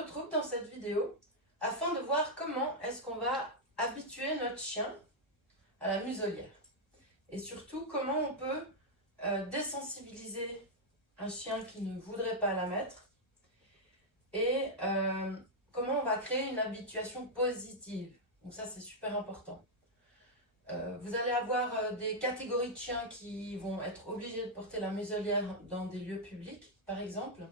retrouve dans cette vidéo afin de voir comment est-ce qu'on va habituer notre chien à la muselière. Et surtout, comment on peut désensibiliser un chien qui ne voudrait pas la mettre. Et comment on va créer une habituation positive. Donc ça, c'est super important. Vous allez avoir des catégories de chiens qui vont être obligés de porter la muselière dans des lieux publics, par exemple.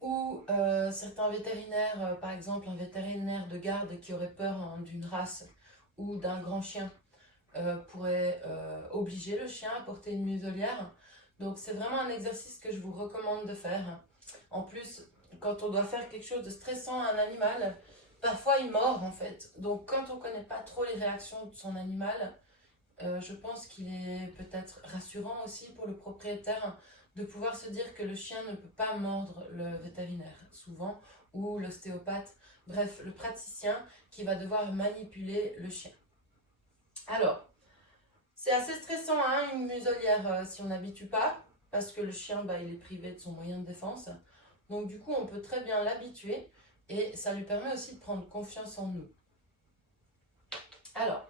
Ou certains vétérinaires, par exemple un vétérinaire de garde qui aurait peur d'une race ou d'un grand chien, pourrait obliger le chien à porter une muselière. Donc c'est vraiment un exercice que je vous recommande de faire. En plus, quand on doit faire quelque chose de stressant à un animal, parfois il mord en fait. Donc quand on ne connaît pas trop les réactions de son animal, je pense qu'il est peut-être rassurant aussi pour le propriétaire de pouvoir se dire que le chien ne peut pas mordre le vétérinaire, souvent, ou l'ostéopathe, bref, le praticien qui va devoir manipuler le chien. Alors, c'est assez stressant, hein, une muselière, si on n'habitue pas, parce que le chien, il est privé de son moyen de défense. Donc du coup, on peut très bien l'habituer et ça lui permet aussi de prendre confiance en nous. Alors,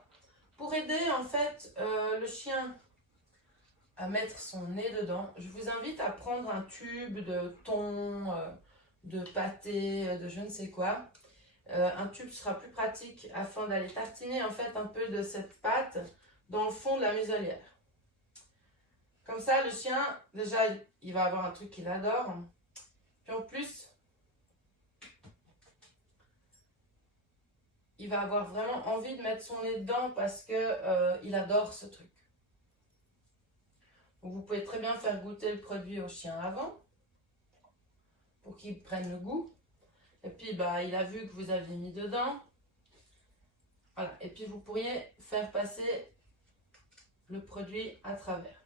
pour aider en fait le chien à mettre son nez dedans, je vous invite à prendre un tube de thon, de pâté, de je ne sais quoi. Un tube sera plus pratique afin d'aller tartiner en fait un peu de cette pâte dans le fond de la muselière. Comme ça, le chien, déjà, il va avoir un truc qu'il adore. Puis en plus, il va avoir vraiment envie de mettre son nez dedans parce que il adore ce truc. Donc vous pouvez très bien faire goûter le produit au chien avant pour qu'il prenne le goût. Et puis il a vu que vous aviez mis dedans. Voilà. Et puis vous pourriez faire passer le produit à travers.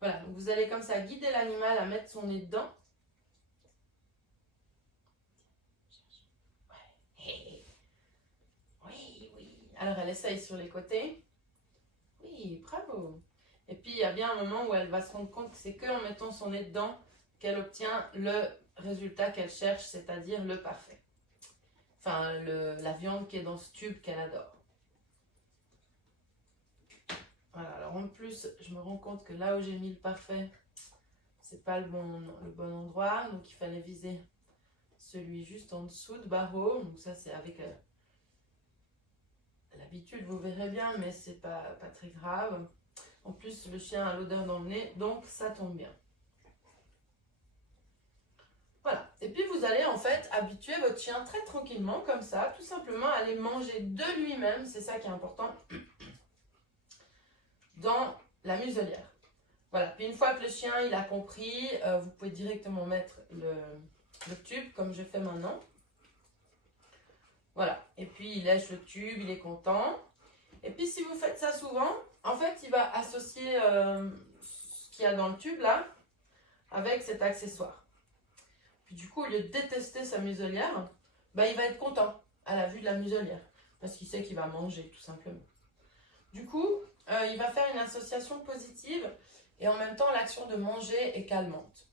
Voilà, donc vous allez comme ça guider l'animal à mettre son nez dedans. Oui, oui. Alors elle essaye sur les côtés. Oui, bravo. Et puis il y a bien un moment où elle va se rendre compte que c'est qu'en mettant son nez dedans qu'elle obtient le résultat qu'elle cherche, c'est-à-dire le parfait. Enfin, la viande qui est dans ce tube qu'elle adore. Voilà, alors en plus, je me rends compte que là où j'ai mis le parfait, c'est pas le bon endroit, donc il fallait viser celui juste en dessous de barreau. Donc ça, c'est avec l'habitude, vous verrez bien, mais c'est pas très grave. En plus, le chien a l'odeur dans le nez, donc ça tombe bien. Voilà, et puis vous allez en fait habituer votre chien très tranquillement, comme ça, tout simplement à aller manger de lui-même, c'est ça qui est important, dans la muselière. Voilà, puis une fois que le chien il a compris, vous pouvez directement mettre le tube comme je fais maintenant. Voilà, et puis il lèche le tube, il est content. Et puis si vous faites ça souvent, en fait il va associer ce qu'il y a dans le tube là avec cet accessoire. Puis du coup, au lieu de détester sa muselière, il va être content à la vue de la muselière parce qu'il sait qu'il va manger tout simplement. Du coup, il va faire une association positive et en même temps l'action de manger est calmante.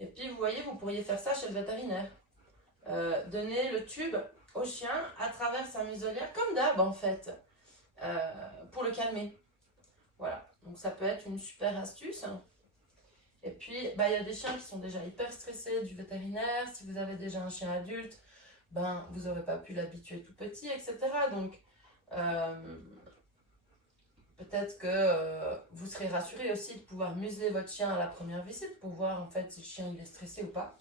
Et puis vous voyez, vous pourriez faire ça chez le vétérinaire. Donner le tube au chien à travers sa muselière comme d'hab en fait, pour le calmer. Voilà, donc ça peut être une super astuce. Et puis, il y a des chiens qui sont déjà hyper stressés du vétérinaire. Si vous avez déjà un chien adulte, vous n'aurez pas pu l'habituer tout petit, etc. Donc, peut-être que vous serez rassuré aussi de pouvoir museler votre chien à la première visite pour voir en fait si le chien il est stressé ou pas.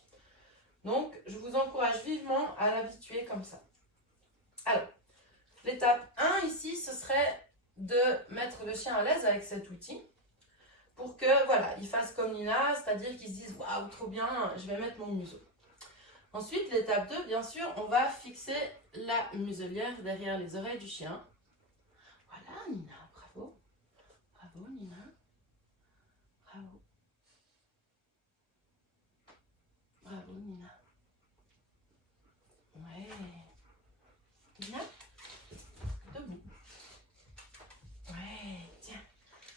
Donc, je vous encourage vivement à l'habituer comme ça. Alors, l'étape 1 ici, ce serait de mettre le chien à l'aise avec cet outil. Pour que, voilà, il fasse comme Nina, c'est-à-dire qu'il se dise « Waouh, trop bien, je vais mettre mon museau ». Ensuite, l'étape 2, bien sûr, on va fixer la muselière derrière les oreilles du chien. Voilà, Nina, bravo. Bravo, Nina. Bravo. Bravo, Nina. Ouais. Nina, debout. Ouais, tiens.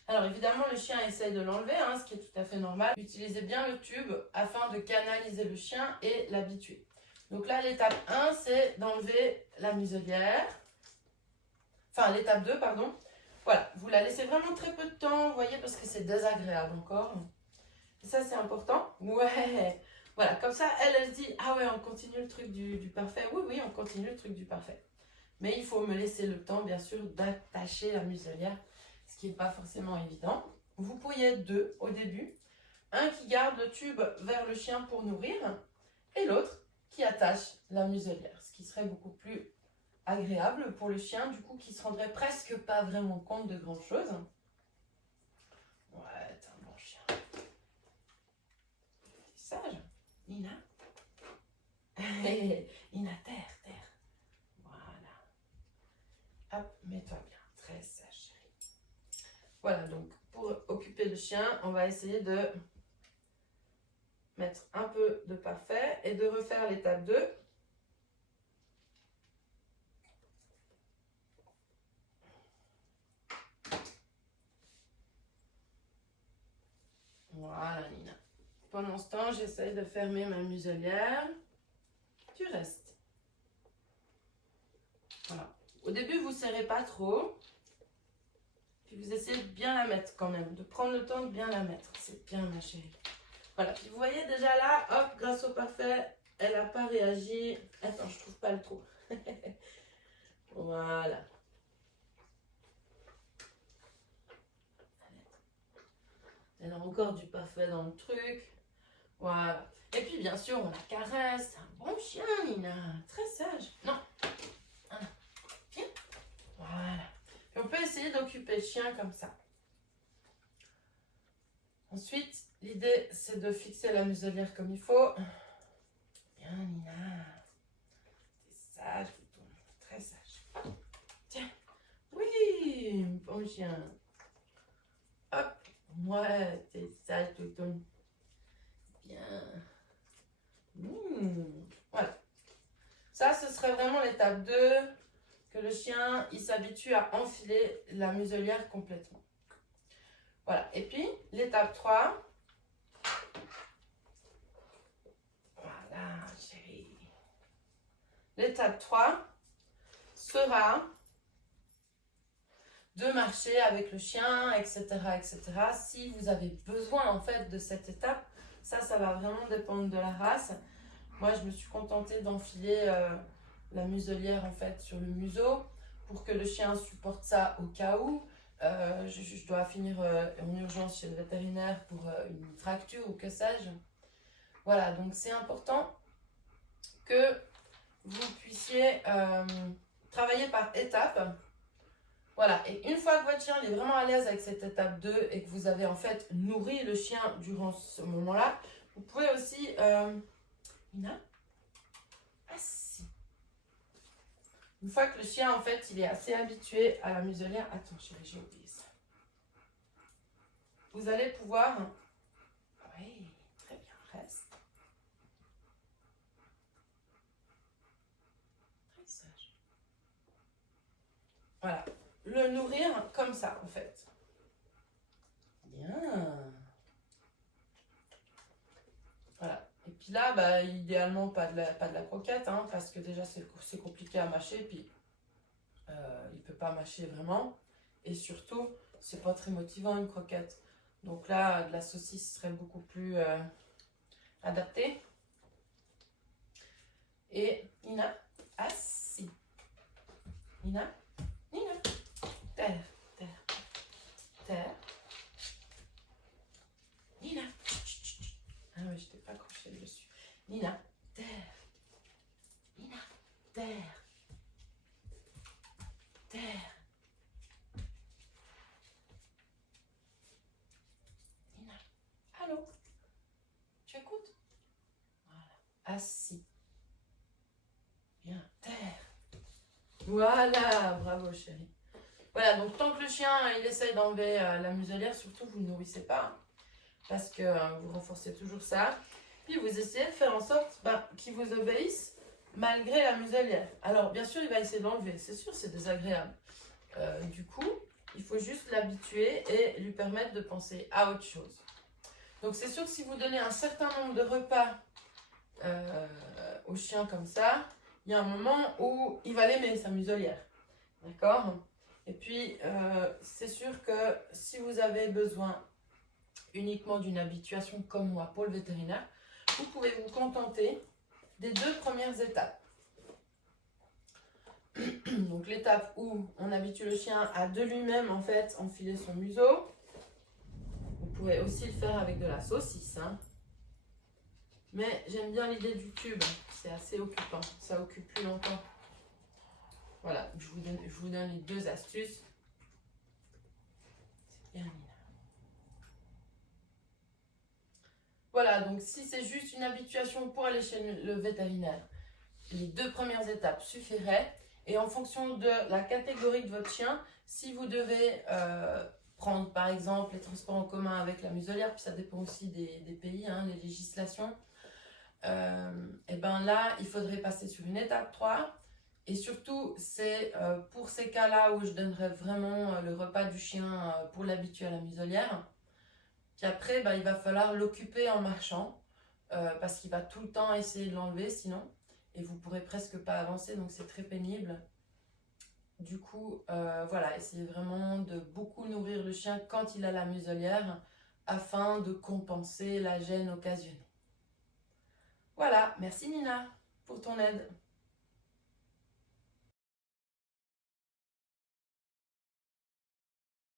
Alors, évidemment, le chien essaye de l'enlever, hein, ce qui est tout à fait normal. Utilisez bien le tube afin de canaliser le chien et l'habituer. Donc là, l'étape 1, c'est d'enlever la muselière. Enfin, l'étape 2, pardon. Voilà, vous la laissez vraiment très peu de temps, vous voyez, parce que c'est désagréable encore. Et ça, c'est important. Ouais, voilà, comme ça, elle se dit, ah ouais, on continue le truc du parfait. Oui, oui, on continue le truc du parfait. Mais il faut me laisser le temps, bien sûr, d'attacher la muselière, ce qui n'est pas forcément évident. Vous pourriez être deux au début. Un qui garde le tube vers le chien pour nourrir et l'autre qui attache la muselière, ce qui serait beaucoup plus agréable pour le chien, du coup, qui se rendrait presque pas vraiment compte de grand chose. Ouais, t'es un bon chien. T'es sage. Nina. Nina, terre. Voilà. Hop, mets-toi bien. Très sage, chérie. Voilà, donc, pour occuper le chien, on va essayer de mettre un peu de parfait et de refaire l'étape 2. Voilà, Nina. Pendant ce temps, j'essaye de fermer ma muselière. Tu restes. Voilà. Au début, vous ne serrez pas trop. Puis vous essayez de bien la mettre quand même. De prendre le temps de bien la mettre. C'est bien, ma chérie. Voilà. Puis vous voyez déjà là, hop, grâce au parfait, elle n'a pas réagi. Attends, je trouve pas le trou. Voilà. Elle a encore du parfait dans le truc. Voilà. Et puis bien sûr, on la caresse. C'est un bon chien, Nina. Très sage. Non. Ah non. Viens. Voilà. Puis on peut essayer d'occuper le chien comme ça. Ensuite, l'idée, c'est de fixer la muselière comme il faut. Bien, Nina. T'es sage, Toutoun. Très sage. Tiens. Oui, bon chien. Hop. Ouais, t'es sage, Toutoun. Bien. Voilà. Ça, ce serait vraiment l'étape 2, que le chien, il s'habitue à enfiler la muselière complètement. Voilà. Et puis, l'étape 3. Voilà, chérie. L'étape 3 sera de marcher avec le chien, etc., etc. Si vous avez besoin, en fait, de cette étape, ça va vraiment dépendre de la race. Moi, je me suis contentée d'enfiler la muselière, en fait, sur le museau pour que le chien supporte ça au cas où. Je dois finir en urgence chez le vétérinaire pour une fracture ou que sais-je. Voilà, donc c'est important que vous puissiez travailler par étapes. Voilà, et une fois que votre chien est vraiment à l'aise avec cette étape 2 et que vous avez en fait nourri le chien durant ce moment-là, vous pouvez aussi... Nina, assis. Une fois que le chien, en fait, il est assez habitué à la muselière... Attends, chérie, j'ai oublié ça. Vous allez pouvoir... Oui, très bien, reste. Très sage. Voilà. Le nourrir comme ça, en fait. Bien. Voilà. Et puis là, bah, idéalement, pas de la croquette, hein, parce que déjà, c'est compliqué à mâcher, puis il ne peut pas mâcher vraiment. Et surtout, c'est pas très motivant, une croquette. Donc là, de la saucisse serait beaucoup plus adaptée. Et Nina, assis. Nina, terre. Nina, ah oui, je t'ai pas accroché dessus. Nina, terre. Nina, terre. Nina, allô? Tu écoutes? Voilà, assis. Bien, terre. Voilà, bravo chérie. Voilà, donc tant que le chien, il essaye d'enlever la muselière, surtout vous ne nourrissez pas, parce que vous renforcez toujours ça. Puis vous essayez de faire en sorte qu'il vous obéisse malgré la muselière. Alors bien sûr, il va essayer d'enlever, c'est sûr, c'est désagréable. Du coup, Il faut juste l'habituer et lui permettre de penser à autre chose. Donc c'est sûr que si vous donnez un certain nombre de repas au chien comme ça, il y a un moment où il va l'aimer, sa muselière. D'accord? Et puis, c'est sûr que si vous avez besoin uniquement d'une habituation comme moi pour le vétérinaire, vous pouvez vous contenter des 2 premières étapes. Donc l'étape où on habitue le chien à de lui-même en fait enfiler son museau. Vous pouvez aussi le faire avec de la saucisse. Hein. Mais j'aime bien l'idée du tube, c'est assez occupant, ça occupe plus longtemps. Voilà, je vous donne les 2 astuces. C'est bien, Nina. Voilà, donc si c'est juste une habituation pour aller chez le vétérinaire, les 2 premières étapes suffiraient. Et en fonction de la catégorie de votre chien, si vous devez prendre par exemple les transports en commun avec la muselière, puis ça dépend aussi des pays, hein, les législations, et ben là, il faudrait passer sur une étape 3. Et surtout, c'est pour ces cas-là où je donnerais vraiment le repas du chien pour l'habituer à la muselière. Puis après, il va falloir l'occuper en marchant parce qu'il va tout le temps essayer de l'enlever sinon. Et vous ne pourrez presque pas avancer, donc c'est très pénible. Du coup, voilà, essayez vraiment de beaucoup nourrir le chien quand il a la muselière afin de compenser la gêne occasionnée. Voilà, merci Nina pour ton aide.